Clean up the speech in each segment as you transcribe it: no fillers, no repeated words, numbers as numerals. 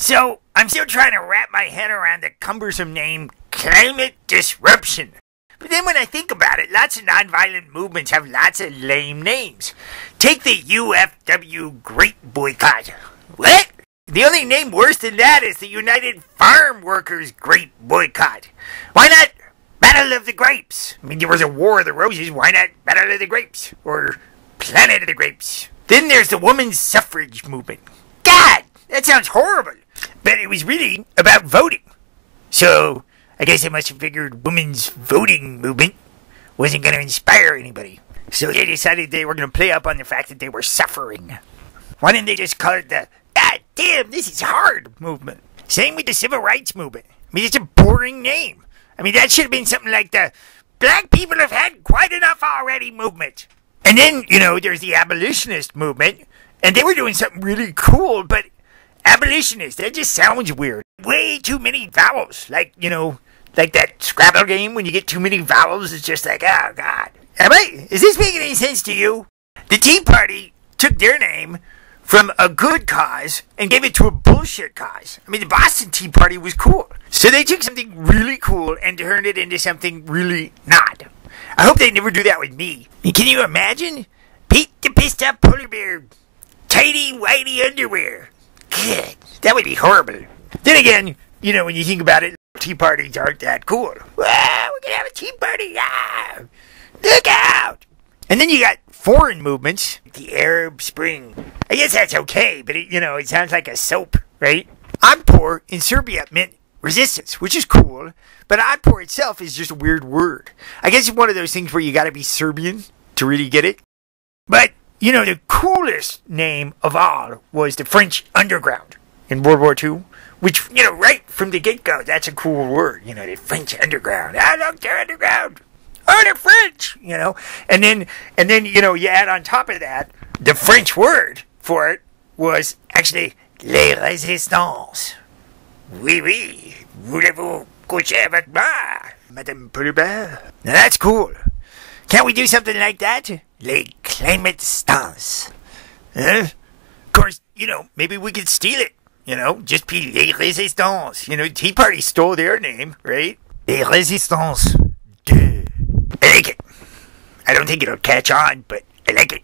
So, I'm still trying to wrap my head around the cumbersome name climate disruption. But then when I think about it, lots of nonviolent movements have lots of lame names. Take the UFW Grape Boycott. What? The only name worse than that is the United Farm Workers Grape Boycott. Why not Battle of the Grapes? I mean, there was a War of the Roses. Why not Battle of the Grapes? Or Planet of the Grapes? Then there's the women's suffrage movement. God, that sounds horrible. But it was really about voting. So, I guess they must have figured women's voting movement wasn't going to inspire anybody. So they decided they were going to play up on the fact that they were suffering. Why didn't they just call it the, damn, this is hard movement? Same with the civil rights movement. I mean, it's a boring name. I mean, that should have been something like the Black people have had quite enough already movement. And then, there's the abolitionist movement. And they were doing something really cool, but abolitionist, that just sounds weird. Way too many vowels. Like that Scrabble game when you get too many vowels, it's just like, oh, God. Is this making any sense to you? The Tea Party took their name from a good cause and gave it to a bullshit cause. I mean, the Boston Tea Party was cool. So they took something really cool and turned it into something really not. I hope they never do that with me. Can you imagine? Pete the Pissed Off Polar Bear, tidy whitey underwear. God, that would be horrible. Then again, when you think about it, tea parties aren't that cool. Wow, we're gonna have a tea party. Ah, look out! And then you got foreign movements, the Arab Spring. I guess that's okay, but it sounds like a soap, right? Otpor in Serbia meant resistance, which is cool, but Otpor itself is just a weird word. I guess it's one of those things where you gotta be Serbian to really get it. But, the coolest name of all was the French Underground in World War II, which, right from the get-go, that's a cool word, the French Underground. I look, they're underground. Oh, they're French, And then, you add on top of that, the French word for it was actually les résistances. Oui, oui, voulez-vous coucher avec moi, Madame Poulibert? Now that's cool. Can't we do something like that? Les climate stance. Huh? Of course, maybe we could steal it. Just be les résistances. Tea Party stole their name, right? Les résistances. Duh. I like it. I don't think it'll catch on, but I like it.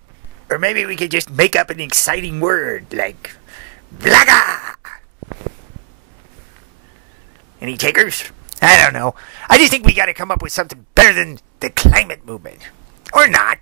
Or maybe we could just make up an exciting word, like Vlaga. Any takers? I don't know. I just think we gotta come up with something better than the climate movement. Or not.